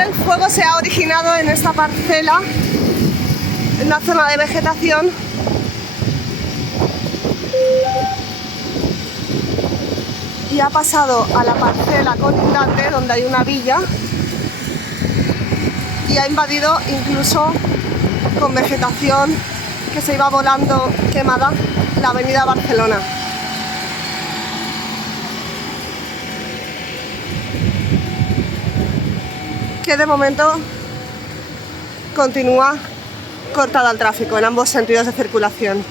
parecer el fuego se ha originado en esta parcela, en una zona de vegetación. Y ha pasado a la parcela colindante donde hay una villa y ha invadido incluso con vegetación que se iba volando quemada la avenida Barcelona. Que de momento continúa cortada al tráfico en ambos sentidos de circulación.